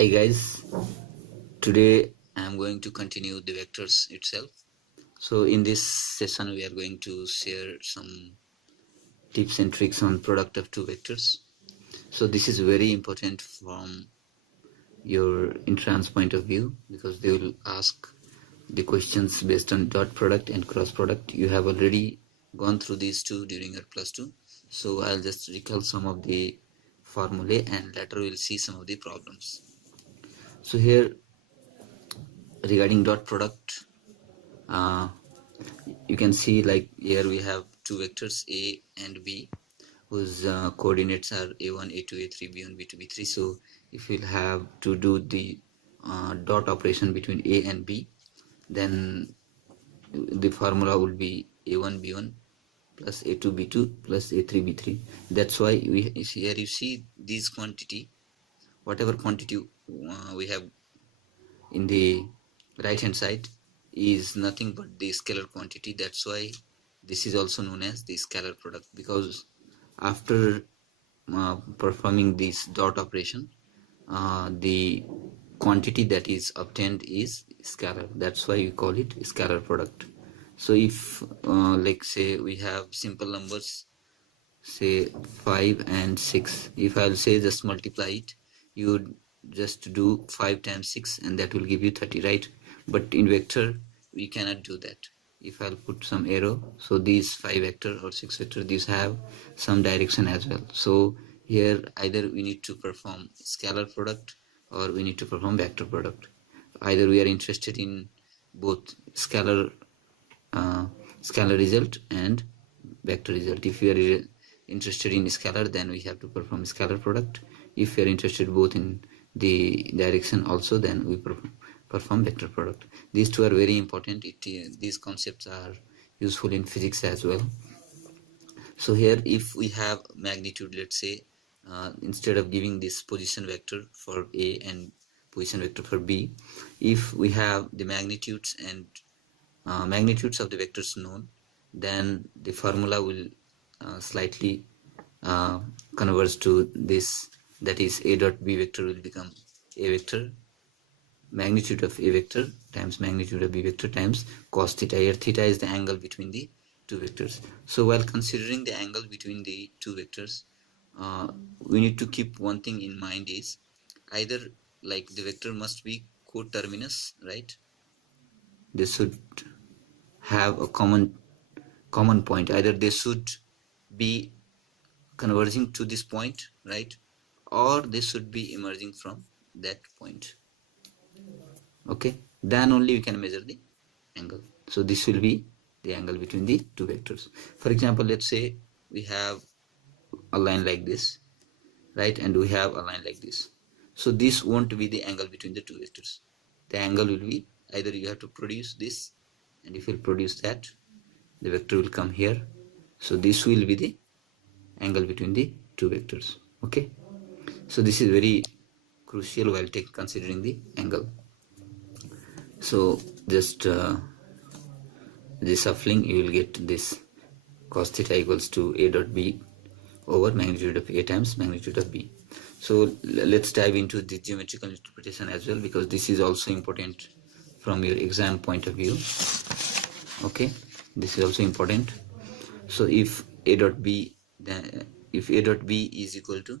Hi guys, today I am going to continue the vectors itself. So in this session we are going to share some tips and tricks on product of two vectors. So this is very important from your in-trance point of view because they will ask the questions based on dot product and cross product. You have already gone through these two during your plus 2. So I'll just recall some of the formulae and later we'll see some of the problems. So here regarding dot product, uh, you can see like here we have two vectors A and B whose coordinates are a1, a2, a3, b1, b2, b3. So if we'll have to do the dot operation between A and B, then the formula will be a1 b1 plus a2 b2 plus a3 b3. That's why we here you see this quantity, whatever quantity we have in the right hand side is nothing but the scalar quantity. That's why this is also known as the scalar product, because after performing this dot operation, the quantity that is obtained is scalar. That's why we call it scalar product. So if like say we have simple numbers, say 5 and 6, if I'll say just multiply it, you just do 5 times 6 and that will give you 30, right? But in vector we cannot do that. If I'll put some arrow, so these 5 vector or 6 vector, these have some direction as well. So here either we need to perform scalar product or we need to perform vector product. Either we are interested in both scalar result and vector result. If we are interested in scalar, then we have to perform scalar product. If we are interested both in the direction also, then we perform vector product. These two are very important. These concepts are useful in physics as well. So here if we have magnitude, let's say instead of giving this position vector for A and position vector for B, if we have the magnitudes and magnitudes of the vectors known, then the formula will slightly converge to this, that is A dot B vector will become A vector magnitude of A vector times magnitude of B vector times cos theta. Here theta is the angle between the two vectors. So while considering the angle between the two vectors, we need to keep one thing in mind, is either like the vector must be coterminous, right? They should have a common point. Either they should be converging to this point, right, or they should be emerging from that point. Okay, then only we can measure the angle. So this will be the angle between the two vectors. For example, let's say we have a line like this, right, and we have a line like this. So this won't be the angle between the two vectors. The angle will be either you have to produce this, and if you produce that, the vector will come here. So this will be the angle between the two vectors. Okay, so this is very crucial while considering the angle. So just the shuffling, you will get this cos theta equals to A dot B over magnitude of A times magnitude of B. So let's dive into the geometrical interpretation as well, because this is also important from your exam point of view. Okay, this is also important. So if A dot B, then if A dot B is equal to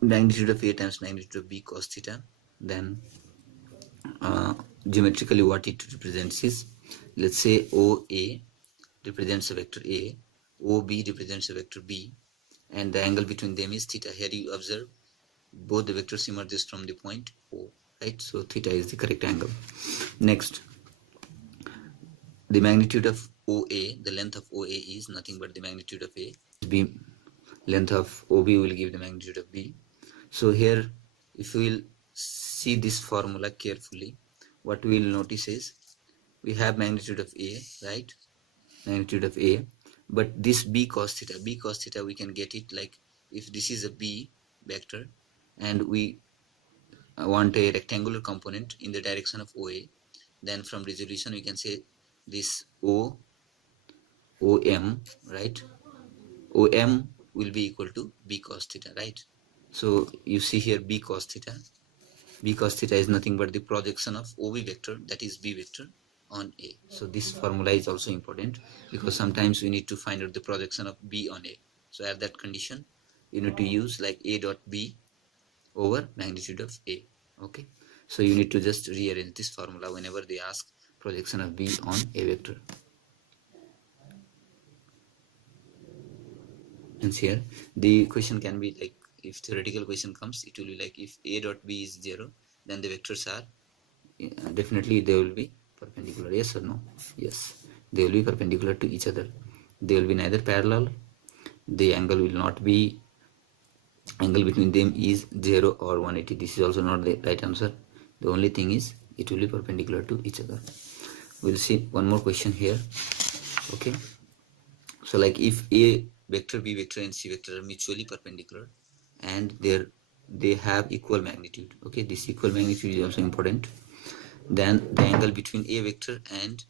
magnitude of A times magnitude of B cos theta, then geometrically what it represents is, let's say OA represents a vector A, OB represents a vector B, and the angle between them is theta. Here you observe both the vectors emerges from the point O, right? So theta is the correct angle. Next, the magnitude of OA, the length of OA is nothing but the magnitude of A. B, length of OB will give the magnitude of B. So here, if we will see this formula carefully, what we will notice is we have magnitude of A, right? Magnitude of A, but this B cos theta, we can get it like, if this is a B vector and we want a rectangular component in the direction of OA, then from resolution we can say this OM, right? OM will be equal to B cos theta, right? So you see here b cos theta. B cos theta is nothing but the projection of OB vector, that is B vector, on A. So this formula is also important because sometimes we need to find out the projection of B on A. So at that condition, you need to use like A dot B over magnitude of A. Okay. So you need to just rearrange this formula whenever they ask projection of B on A vector. And here the question can be like, if theoretical question comes, it will be like if A dot B is 0, then the vectors are definitely they will be perpendicular. Yes or no? Yes, they will be perpendicular to each other. They will be neither parallel. The angle will not be, angle between them is 0 or 180. This is also not the right answer. The only thing is it will be perpendicular to each other. We'll see one more question here. Okay, so like if A vector, B vector and C vector are mutually perpendicular and they have equal magnitude. Okay, this equal magnitude is also important. Then the angle between A vector and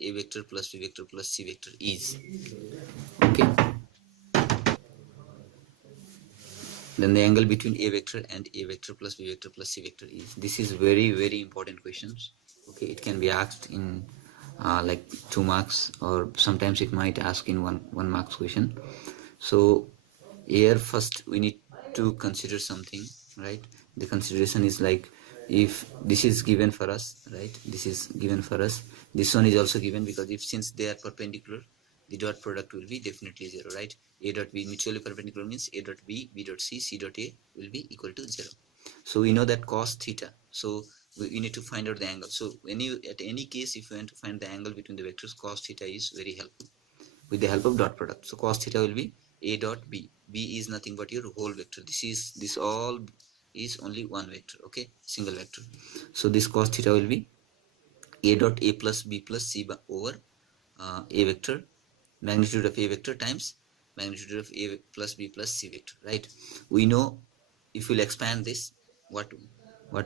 A vector plus B vector plus C vector is, okay, then the angle between A vector and A vector plus B vector plus C vector is. This is very important questions. Okay, it can be asked in like 2 marks, or sometimes it might ask in one marks question. So here first we need to consider something, right? The consideration is like, if this is given for us, right, this is given for us, this one is also given, because if since they are perpendicular, the dot product will be definitely 0, right? A dot B mutually perpendicular means A dot B, B dot C, C dot A will be equal to 0. So we know that cos theta, so we need to find out the angle. So when you, at any case, if you want to find the angle between the vectors, cos theta is very helpful with the help of dot product. So cos theta will be A dot B. B is nothing but your whole vector. This all is only one vector, okay, single vector. So this cos theta will be A dot A plus B plus C over A vector, magnitude of A vector times magnitude of A plus B plus C vector, right? We know if we'll expand this, what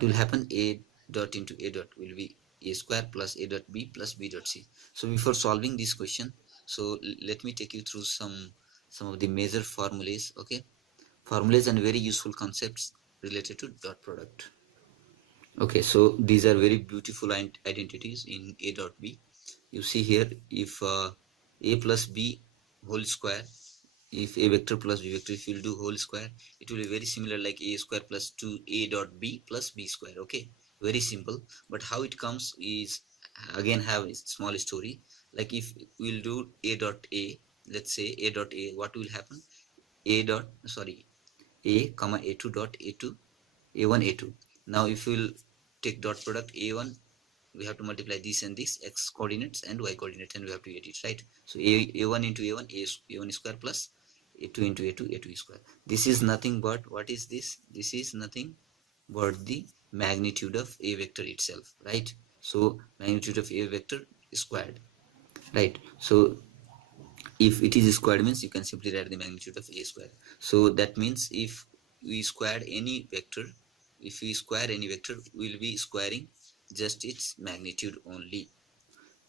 will happen? A dot into A dot will be A square plus A dot B plus B dot C. So before solving this question, so let me take you through some of the major formulas, okay, formulas and very useful concepts related to dot product. Okay, so these are very beautiful identities in A dot B. You see here, if A plus B whole square, if A vector plus B vector, if you will do whole square, it will be very similar like A square plus 2A dot B plus B square. Okay, very simple. But how it comes is, again, have a small story. Like if we will do A dot A, let's say A dot A, what will happen? A dot, sorry, A comma A2 dot A2, A1 A2. Now if we will take dot product A1, we have to multiply this and this x coordinates and y coordinates, and we have to get it right. So A1 into A1, A1 square plus A2 into A2, A2 square. This is nothing but, what is this? This is nothing but the magnitude of A vector itself, right? So magnitude of A vector squared, right? So if it is squared means you can simply write the magnitude of A square. So that means if we squared any vector, if we square any vector, we will be squaring just its magnitude only.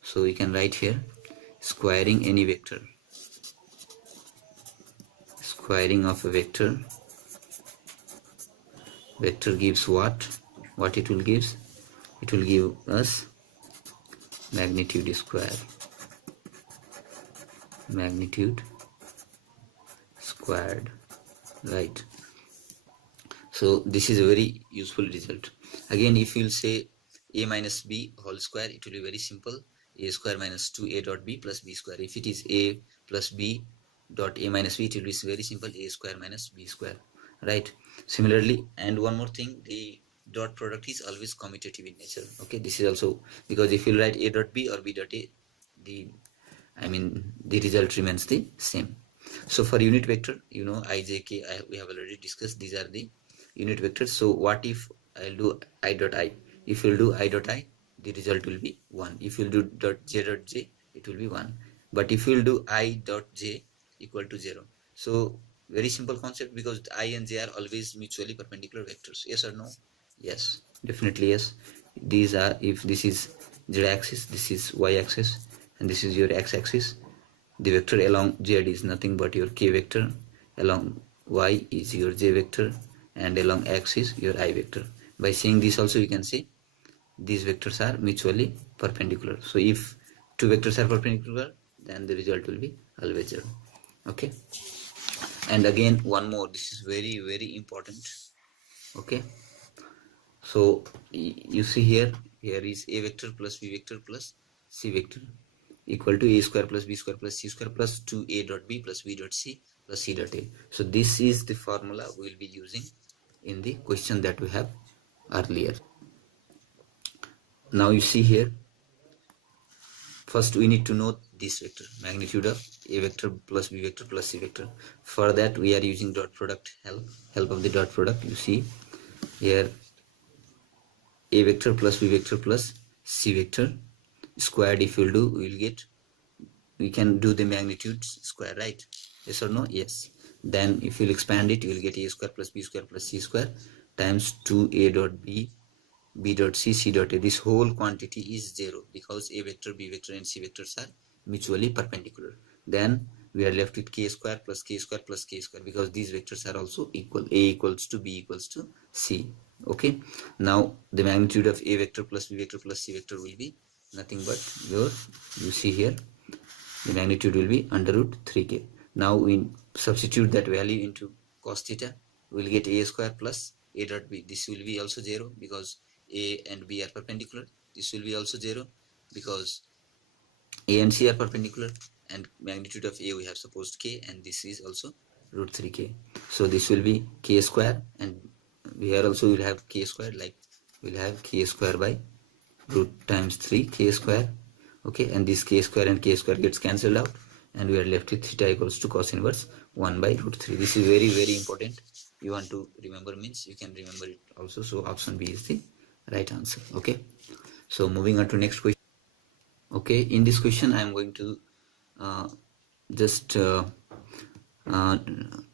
So we can write here, squaring any vector, squaring of a vector gives what it will gives, it will give us magnitude square, magnitude squared, right? So this is a very useful result. Again, if you will say A minus B whole square, it will be very simple, A square minus 2A dot B plus B square. If it is A plus B dot A minus B, it will be very simple, A square minus B square, right? Similarly, and one more thing, the dot product is always commutative in nature. Okay, this is also, because if you write A dot B or B dot A, the result remains the same. So for unit vector, you know, I, j, k, we have already discussed, these are the unit vectors. So what if I'll do I dot I? If you'll do I dot I, the result will be 1. If you'll do dot j, it will be 1. But if you'll do I dot j equal to 0. So very simple concept, because I and j are always mutually perpendicular vectors. Yes or no? Yes, definitely yes. These are, if this is z axis, this is y axis, and this is your x axis, the vector along z is nothing but your k vector, along y is your j vector, and along x is your I vector. By seeing this also you can say these vectors are mutually perpendicular. So if two vectors are perpendicular, then the result will be always 0. Okay. And again one more, this is very very important. Okay. So you see here is a vector plus b vector plus c vector equal to a square plus b square plus c square plus 2a dot b plus b dot c plus c dot a. So this is the formula we will be using in the question that we have earlier. Now you see here, first we need to know this vector, magnitude of a vector plus b vector plus c vector. For that we are using dot product help of the dot product. You see here a vector plus b vector plus c vector squared, if you'll do, we will get, we can do the magnitude square, right? Yes or no? Yes. Then if you'll expand it, you will get a square plus b square plus c square times 2a dot b b dot c c dot a. This whole quantity is 0 because a vector, b vector and c vectors are mutually perpendicular. Then we are left with k square plus k square plus k square because these vectors are also equal, a equals to b equals to c. Okay. Now the magnitude of a vector plus b vector plus c vector will be nothing but your, you see here, the magnitude will be under root 3k. Now we substitute that value into cos theta, we will get a square plus a dot b. This will be also 0 because a and b are perpendicular. This will be also 0 because a and c are perpendicular, and magnitude of a we have supposed k, and this is also root 3k. So this will be k square, and here also we will have k square, like we will have k square by root times 3 k square. Okay, and this k square and k square gets cancelled out, and we are left with theta equals to cos inverse 1 by root 3. This is very very important. You want to remember, means you can remember it also. So option B is the right answer. Okay, so moving on to next question. Okay, in this question I am going to just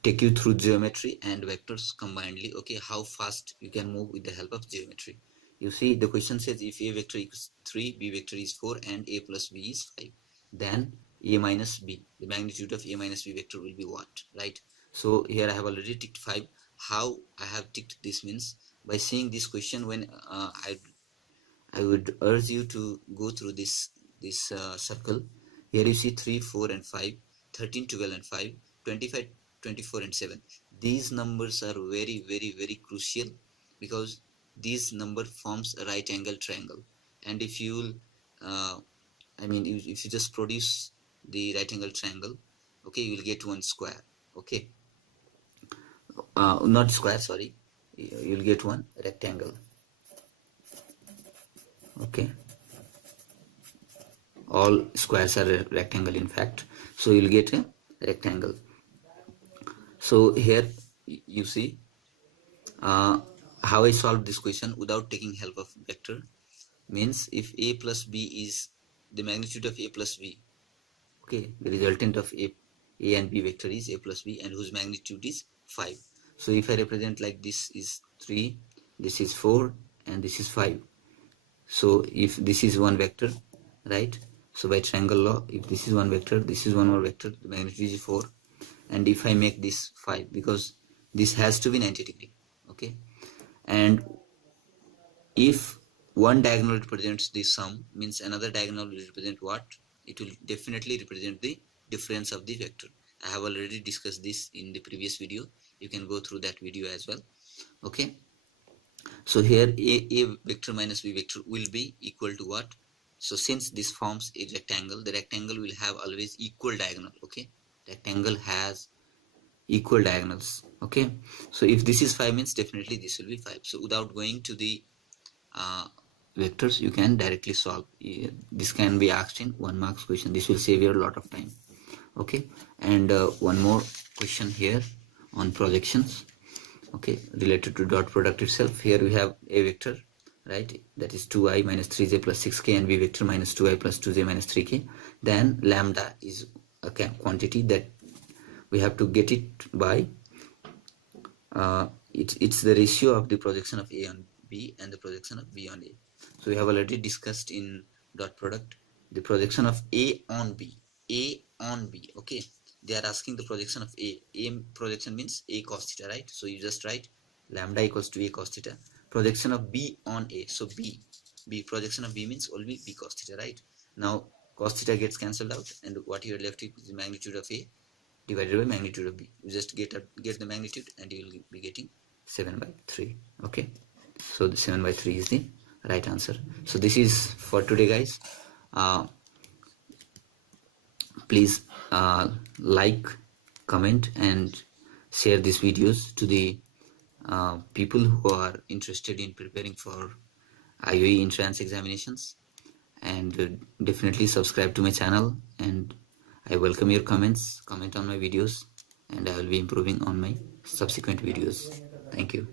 take you through geometry and vectors combinedly. Okay, how fast you can move with the help of geometry. You see the question says if a vector equals 3, b vector is 4 and a plus b is 5, then a minus b, the magnitude of a minus b vector will be what, right? So here I have already ticked 5. How I have ticked this means, by seeing this question, when I would urge you to go through this circle. Here you see 3, 4 and 5, 13, 12 and 5, 25, 24 and 7. These numbers are very very very crucial because this number forms a right angle triangle, and if you I mean if you just produce the right angle triangle, okay, you will get one square. Okay, not square, sorry, you will get one rectangle. Okay, all squares are rectangle in fact, so you'll get a rectangle. So here you see how I solved this question without taking help of vector. Means if a plus b is the magnitude of a plus b, okay, the resultant of a and b vector is a plus b, and whose magnitude is 5. So if I represent like this is 3, this is 4 and this is 5. So if this is one vector, right, so by triangle law, if this is one vector, this is one more vector, the magnitude is 4, and if I make this 5, because this has to be 90 degree. Okay, and if one diagonal represents the sum, means another diagonal will represent what? It will definitely represent the difference of the vector. I have already discussed this in the previous video. You can go through that video as well. Okay, so here a vector minus b vector will be equal to what? So since this forms a rectangle, the rectangle will have always equal diagonal. Okay, rectangle has equal diagonals. Okay, so if this is 5 means definitely this will be 5. So without going to the vectors, you can directly solve. This can be asked in 1 marks question. This will save you a lot of time. Okay, and one more question here on projections. Okay, related to dot product itself. Here we have a vector, right, that is 2i minus 3j plus 6k, and b vector minus 2i plus 2j minus 3k. Then lambda is a quantity that we have to get it by it's the ratio of the projection of a on b and the projection of b on a. So we have already discussed in dot product the projection of a on b. Okay, they are asking the projection of a projection means a cos theta, right? So you just write lambda equals to a cos theta, projection of b on a, so b projection of b means only b cos theta, right? Now cos theta gets cancelled out, and what you are left with is the magnitude of a divided by magnitude of b. You just get the magnitude and you will be getting 7 by 3. Okay, so the 7 by 3 is the right answer. So this is for today, guys. Please like, comment and share these videos to the people who are interested in preparing for IOE In-Trance examinations, and definitely subscribe to my channel, and I welcome your comments. Comment on my videos and I will be improving on my subsequent videos. Thank you.